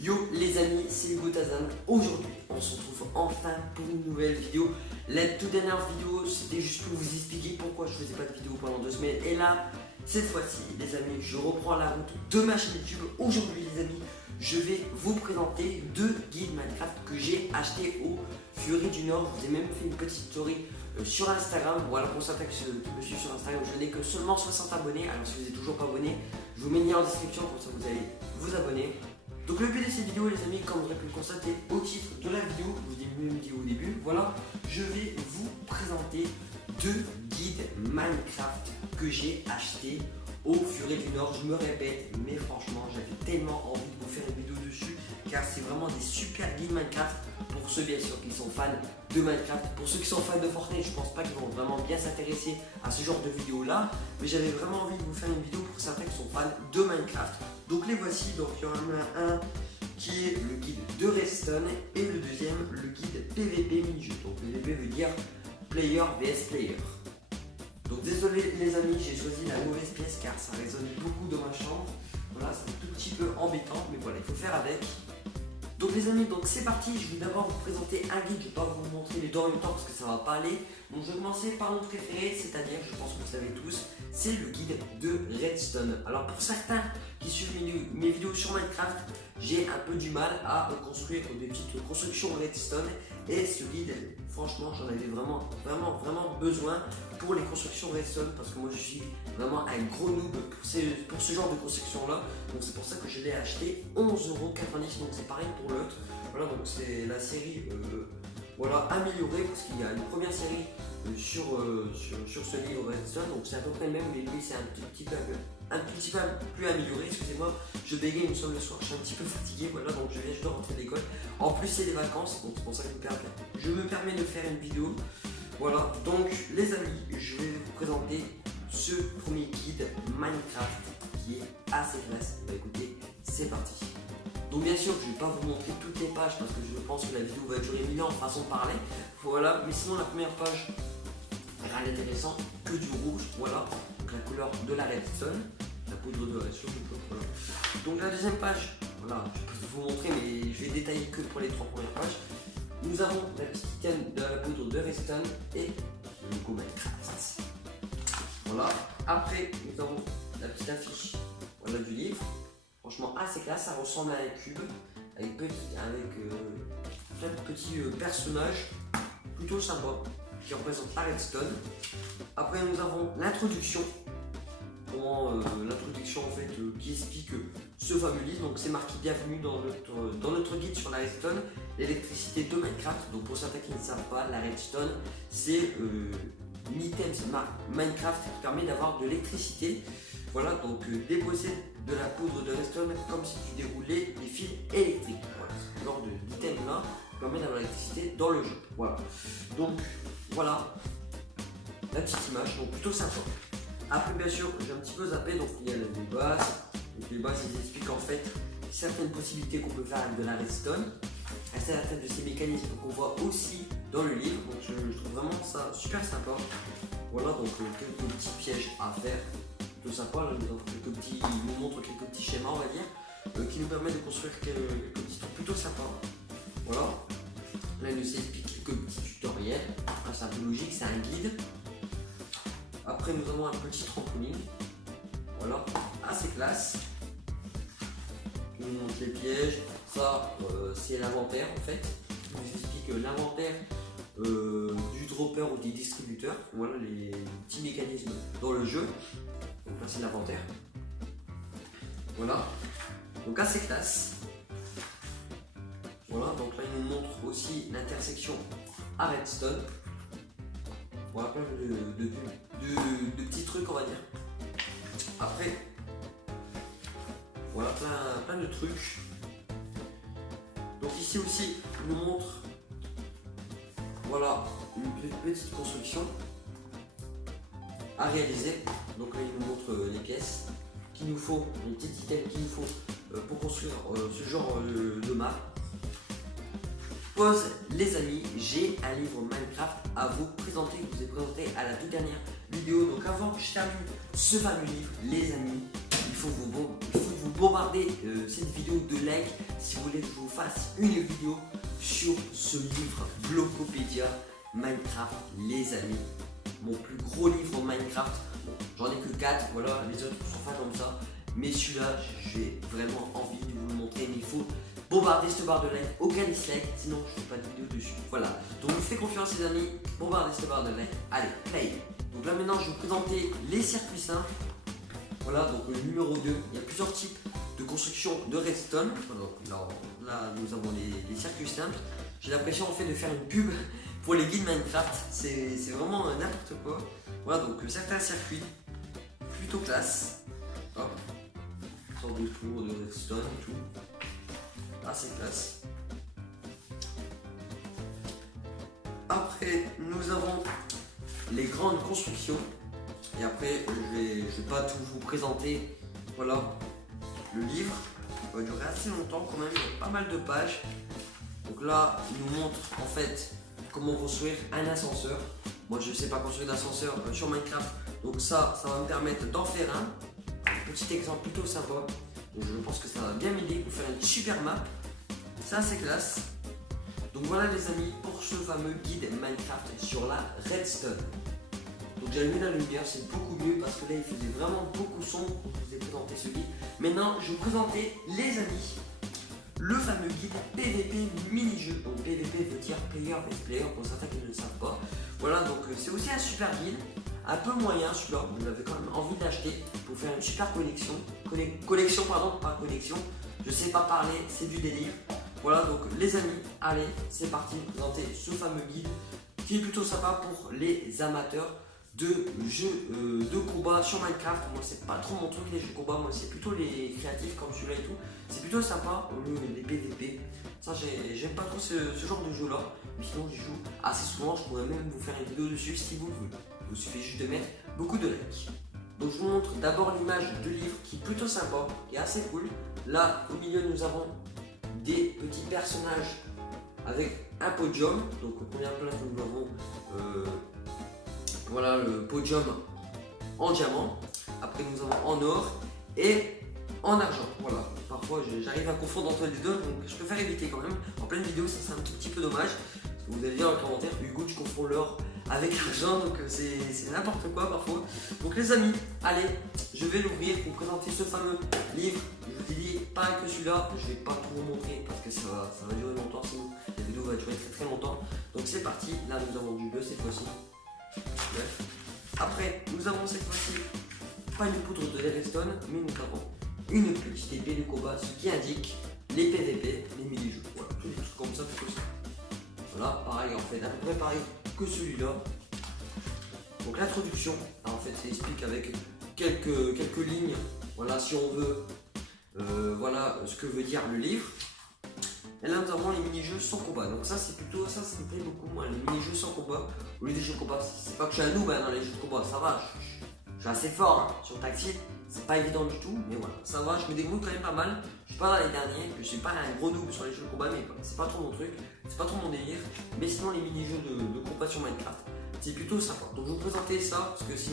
Yo les amis, c'est Hugo Tazan. Aujourd'hui, on se retrouve enfin pour une nouvelle vidéo. La toute dernière vidéo, c'était juste pour vous expliquer pourquoi je faisais pas de vidéo pendant 2 semaines. Et là, cette fois-ci, les amis, je reprends la route de ma chaîne YouTube. Aujourd'hui, les amis, je vais vous présenter 2 guides Minecraft que j'ai achetés au Fury du Nord. Je vous ai même fait une petite story sur Instagram. Voilà, pour certains qui me suivent sur Instagram, je n'ai que seulement 60 abonnés. Alors si vous n'êtes toujours pas abonné, je vous mets le lien en description, comme ça vous allez vous abonner. Donc le but de cette vidéo, les amis, comme vous aurez pu le constater au titre de la vidéo, je vous ai même dit au début, voilà, je vais vous présenter 2 guides Minecraft que j'ai achetés au Fury du Nord. Je me répète, mais franchement, j'avais tellement envie de vous faire une vidéo dessus, car c'est vraiment des super guides Minecraft pour ceux bien sûr qui sont fans de Minecraft. Pour ceux qui sont fans de Fortnite, je pense pas qu'ils vont vraiment bien s'intéresser à ce genre de vidéo là, mais j'avais vraiment envie de vous faire une vidéo pour certains qui sont fans de Minecraft. Donc les voici. Donc il y en a un qui est le guide de Redstone et le deuxième le guide PVP mini-jeu. Donc PVP veut dire Player vs Player. Donc désolé les amis, j'ai choisi la mauvaise pièce car ça résonne beaucoup dans ma chambre. Voilà, c'est un tout petit peu embêtant, mais voilà, il faut faire avec. Donc les amis, donc c'est parti. Je vais d'abord vous présenter un guide. Je ne vais pas vous montrer les deux en même temps parce que ça ne va pas aller. Donc je vais commencer par mon préféré, c'est-à-dire, je pense que vous savez tous, c'est le guide de Redstone. Alors pour certains qui suivent mes vidéos sur Minecraft, j'ai un peu du mal à construire des petites constructions Redstone. Et ce guide, franchement, j'en avais vraiment besoin pour les constructions Redstone parce que moi je suis vraiment un gros noob pour ce genre de construction là. Donc c'est pour ça que je l'ai acheté 11,90 €. Donc c'est pareil pour l'autre. Voilà, donc c'est la série voilà, améliorée parce qu'il y a une première série sur ce livre Redstone. Donc c'est à peu près le même, mais lui c'est un petit peu plus amélioré. Excusez-moi, je bégaye, une seule le soir, je suis un petit peu fatigué. Voilà, donc je dois rentrer d'école. En plus c'est les vacances, donc c'est pour ça que je me permets de faire une vidéo. Voilà, donc les amis, je vais vous présenter ce premier guide Minecraft qui est assez classe. Bah écoutez, c'est parti. Donc bien sûr, je ne vais pas vous montrer toutes les pages parce que je pense que la vidéo va durer 1000 ans en façon de parler. Voilà, mais sinon la première page, rien d'intéressant que du rouge. Voilà, donc la couleur de la redstone, la poudre de redstone. Voilà. Donc la deuxième page, voilà, je peux vous montrer, mais je vais détailler que pour les 3 premières pages. Nous avons la petite icône de la poudre de redstone et le logo Minecraft. Voilà. Après, nous avons la petite affiche, voilà, du livre. Franchement assez classe, ça ressemble à un cube avec plein de petits personnages plutôt sympas qui représentent la redstone. Après nous avons l'introduction, l'introduction en fait qui explique ce fameux livre. Donc c'est marqué bienvenue dans notre guide sur la redstone, l'électricité de Minecraft. Donc pour certains qui ne savent pas, la redstone c'est une item Minecraft qui permet d'avoir de l'électricité. Voilà, donc déposer de la poudre de redstone comme si tu déroulais des fils électriques. Voilà, ce genre d'item là permet d'avoir l'électricité dans le jeu. Voilà, donc voilà la petite image, donc plutôt sympa. Après bien sûr j'ai un petit peu zappé, donc il y a les bases. Donc les bases ils expliquent en fait certaines possibilités qu'on peut faire avec de la redstone. C'est la tête de ces mécanismes qu'on voit aussi dans le livre, donc je trouve vraiment ça super sympa. Voilà, donc quelques petits pièges à faire. Tout sympa, là, il nous montre quelques petits schémas, on va dire, qui nous permettent de construire quelques petits trucs plutôt sympas. Voilà, là il nous explique quelques petits tutoriels. C'est un peu logique, c'est un guide. Après nous avons un petit trampoline, voilà, assez classe, qui nous montre les pièges. Ça c'est l'inventaire en fait, il nous explique l'inventaire du dropper ou des distributeurs. Voilà les petits mécanismes dans le jeu. Donc là c'est l'inventaire. Voilà, donc assez classe. Voilà, donc là il nous montre aussi l'intersection à redstone. Voilà, plein de petits trucs on va dire. Après, voilà plein de trucs. Donc ici aussi il nous montre, voilà, une petite construction à réaliser. Donc là il nous montre les pièces qu'il nous faut, les petits items qu'il nous faut pour construire ce genre de map. Pause les amis, j'ai un livre Minecraft à vous présenter, que je vous ai présenté à la toute dernière vidéo. Donc avant que je termine ce fameux livre, les amis, il faut que vous bombarder cette vidéo de likes si vous voulez que je vous fasse une vidéo sur ce livre Blocopédia Minecraft, les amis. Mon plus gros livre Minecraft. Bon, j'en ai que 4, voilà, les autres sont pas comme ça. Mais celui-là, j'ai vraiment envie de vous le montrer. Mais il faut bombarder cette barre de like, aucun dislike, sinon je fais pas de vidéo dessus. Voilà, donc je vous fais confiance les amis, bombardez cette barre de like. Allez, play. Donc là maintenant, je vais vous présenter les circuits simples. Voilà, donc le numéro 2, il y a plusieurs types de construction de redstone. Alors, là, nous avons les circuits simples. J'ai l'impression en fait de faire une pub pour les guides Minecraft. C'est vraiment n'importe quoi. Voilà, donc certains circuits plutôt classe. Hop, une sorte de tour de redstone et tout. Assez classe. Après, nous avons les grandes constructions. Et après, je vais pas tout vous présenter. Voilà, le livre va durer assez longtemps quand même, il y a pas mal de pages. Donc là, il nous montre en fait comment construire un ascenseur. Moi, je sais pas construire d'ascenseur sur Minecraft, donc ça va me permettre d'en faire un. Petit exemple plutôt sympa. Donc je pense que ça va bien m'aider pour faire une super map. C'est assez classe. Donc voilà les amis pour ce fameux guide Minecraft sur la redstone. Donc j'ai allumé la lumière, c'est beaucoup mieux parce que là il faisait vraiment beaucoup sombre quand je vous ai présenté ce guide. Maintenant je vais vous présenter les amis le fameux guide PVP mini-jeu. Donc PVP veut dire player vs player pour certains qui ne le savent pas. Voilà, donc c'est aussi un super guide. Un peu moyen celui-là, vous avez quand même envie d'acheter pour faire une super collection. Collection pardon, pas collection. Je sais pas parler, c'est du délire. Voilà donc les amis, allez, c'est parti, présenter ce fameux guide qui est plutôt sympa pour les amateurs de jeux de combat sur Minecraft. Moi c'est pas trop mon truc les jeux de combat, moi c'est plutôt les créatifs comme celui-là et tout. C'est plutôt sympa au lieu des PVP. Ça j'aime pas trop ce genre de jeu là. Mais sinon j'y joue assez souvent, je pourrais même vous faire une vidéo dessus si vous le voulez. Il vous suffit juste de mettre beaucoup de likes. Donc je vous montre d'abord l'image de livre qui est plutôt sympa, qui est assez cool. Là au milieu nous avons des petits personnages avec un podium. Donc en première place nous avons voilà le podium en diamant. Après nous avons en or et en argent. Voilà, parfois j'arrive à confondre entre les deux, donc je préfère éviter quand même. En pleine vidéo ça c'est un tout petit peu dommage. Parce que vous allez dire dans le commentaire, Hugo tu confonds l'or avec l'argent, donc c'est n'importe quoi parfois. Donc les amis, allez, je vais l'ouvrir pour présenter ce fameux livre. Je vous ai dit, pas que celui-là, je vais pas tout vous montrer parce que ça va durer longtemps, sinon la vidéo va durer très longtemps. Donc c'est parti, là nous avons du bœuf cette fois-ci. Après, nous avons cette fois-ci pas une poudre de redstone, mais nous avons une petite épée de combat, ce qui indique les PVP, les mini-jeux. Voilà, tous les trucs comme ça, tout ça. Voilà, pareil en fait, à peu près pareil que celui-là. Donc l'introduction, en fait, ça explique avec quelques lignes. Voilà, si on veut, voilà ce que veut dire le livre. Et là, notamment les mini-jeux sans combat. Donc ça, c'est plutôt ça me plaît beaucoup, moi, les mini-jeux sans combat. Au lieu des jeux de combat, c'est pas que je suis un noob dans les jeux de combat, ça va. Je suis assez fort hein, sur Taxi. C'est pas évident du tout, mais voilà, ça va, je me débrouille quand même pas mal. Je suis pas dans les derniers, je suis pas un gros noob sur les jeux de combat, mais c'est pas trop mon truc, c'est pas trop mon délire. Mais sinon, les mini-jeux de combat sur Minecraft, c'est plutôt sympa. Donc, je vais vous présenter ça, parce que si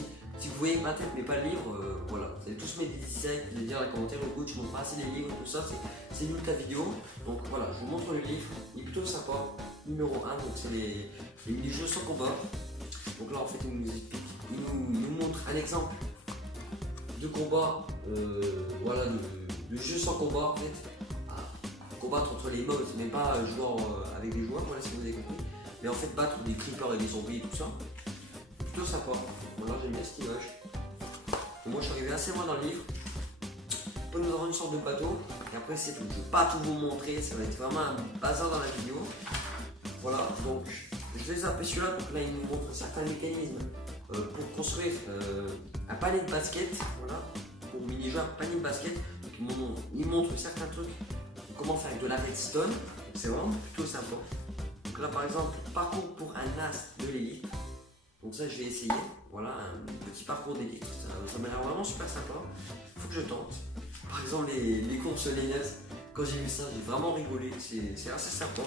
vous voyez ma tête, mais pas le livre, voilà, vous allez tous mettre des dislikes, les dire dans les commentaires, le coach, tu montres pas assez les livres, tout ça, c'est nul ta vidéo. Donc, voilà, je vous montre le livre, il est plutôt sympa. Numéro 1, donc c'est les mini-jeux sans combat. Donc là, en fait, il nous montre un exemple de combat, voilà, de jeu sans combat en fait, combattre entre les mobs, mais pas jouer avec des joueurs, voilà si vous avez compris, mais en fait battre des creepers et des zombies et tout ça, plutôt sympa. Voilà, j'aime bien cette image. Et moi je suis arrivé assez loin dans le livre. Après nous avons une sorte de bateau, et après c'est tout, je ne vais pas tout vous montrer, ça va être vraiment un bazar dans la vidéo. Voilà, donc je vais zapper celui-là, donc là il nous montre certains mécanismes pour construire un panier de basket, voilà, pour mini-jeu, un panier de basket. Donc, il montre certains trucs, comment faire avec de la redstone, c'est vraiment plutôt sympa. Donc là par exemple, parcours pour un as de l'élite. Donc ça je vais essayer, voilà, un petit parcours d'élite, ça m'a l'air vraiment super sympa, faut que je tente. Par exemple les courses les NAS, quand j'ai vu ça j'ai vraiment rigolé, c'est assez sympa.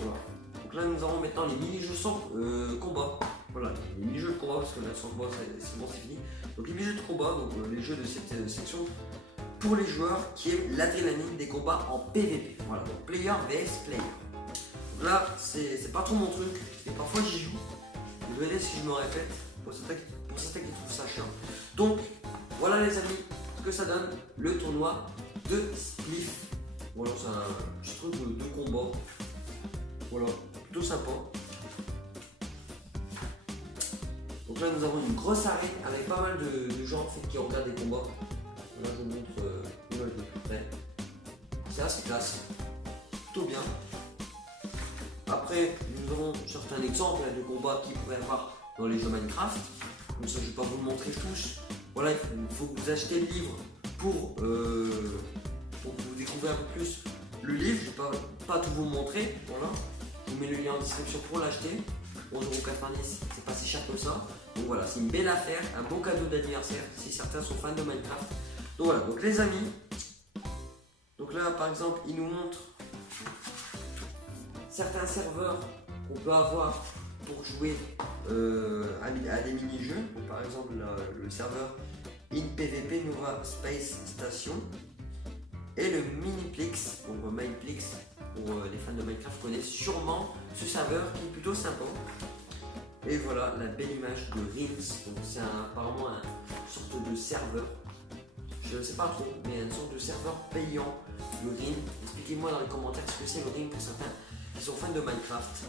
Voilà. Donc là nous avons maintenant les mini-jeux sans combat. Voilà, les mini-jeux de combat, parce que là sans combat c'est bon, c'est fini. Donc les mini-jeux de combat, donc les jeux de cette section pour les joueurs qui aiment l'adrénaline des combats en PvP. Voilà, donc player vs player. Donc là, c'est pas trop mon truc, et parfois j'y joue. Désolé si je me répète, pour certains qui trouvent ça chiant. Donc, voilà les amis, ce que ça donne le tournoi de Spliff. Voilà, c'est un petit truc de combat. Voilà, plutôt sympa. Donc là, nous avons une grosse arène avec pas mal de gens en fait, qui regardent des combats. Là, je vous montre l'image de plus près. C'est assez classe, plutôt bien. Après, nous avons certains exemples de combats qu'il pourrait y avoir dans les jeux Minecraft. Comme ça, je ne vais pas vous le montrer tous. Voilà, il faut que vous achetez le livre pour vous découvrir un peu plus le livre. Je ne vais pas tout vous montrer. Voilà. Je vous mets le lien en description pour l'acheter. 11,90€, c'est pas si cher que ça. Donc voilà, c'est une belle affaire, un beau cadeau d'anniversaire si certains sont fans de Minecraft. Donc voilà, donc les amis. Donc là, par exemple, il nous montre certains serveurs qu'on peut avoir pour jouer à des mini-jeux. Par exemple, le serveur InPvP Nova Space Station et le Miniplex, donc Mineplex, pour les fans de Minecraft connaissent sûrement ce serveur qui est plutôt sympa. Et voilà la belle image de Rins, donc c'est apparemment une sorte de serveur. Je ne sais pas trop, mais une sorte de serveur payant, le Ring. Expliquez-moi dans les commentaires ce que c'est le Ring pour certains qui sont fans de Minecraft.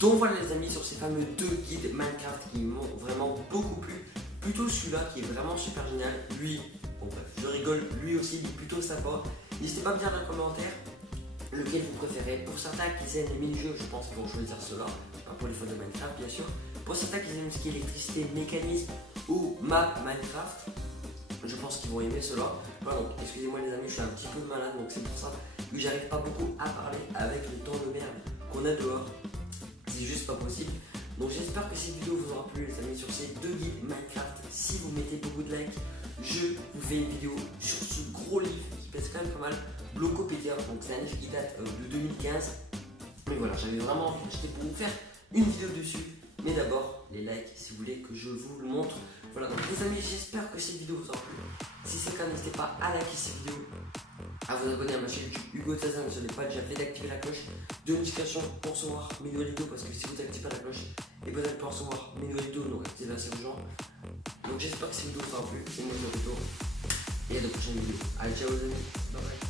Donc voilà les amis, sur ces fameux 2 guides Minecraft qui m'ont vraiment beaucoup plu. Plutôt celui-là qui est vraiment super génial. Lui, bon bref, je rigole, lui aussi il est plutôt sympa. N'hésitez pas à me dire dans les commentaires lequel vous préférez. Pour certains qui aiment les mini-jeux, je pense qu'ils vont choisir cela. Pas pour les fans de Minecraft bien sûr. Pour certains qui aiment ce qui est électricité, mécanisme ou map Minecraft, je pense qu'ils vont aimer cela. Voilà, donc excusez-moi les amis, je suis un petit peu malade, donc c'est pour ça que j'arrive pas beaucoup à parler avec le temps de merde qu'on a dehors. C'est juste pas possible. Donc j'espère que cette vidéo vous aura plu les amis sur ces 2 guides Minecraft. Si vous mettez beaucoup de likes, je vous fais une vidéo sur ce gros livre qui pèse quand même pas mal, Blocopédia. Donc c'est un livre qui date de 2015. Mais voilà, j'avais vraiment envie d'acheter pour vous faire une vidéo dessus. Mais d'abord, les likes si vous voulez que je vous le montre. Voilà, donc les amis, j'espère que cette vidéo vous aura plu. Si c'est le cas, n'hésitez pas à liker cette vidéo, à vous abonner à ma chaîne YouTube Hugo Tazan, si vous n'avez pas déjà fait, d'activer la cloche de notification pour recevoir mes nouvelles vidéos, parce que si vous n'activez pas la cloche, et vous allez pas recevoir mes nouvelles vidéos, donc c'est assez urgent. Donc j'espère que cette vidéo vous aura plu, et moi je vous retrouve et à de prochaines vidéos. Allez, ciao les amis, bye bye.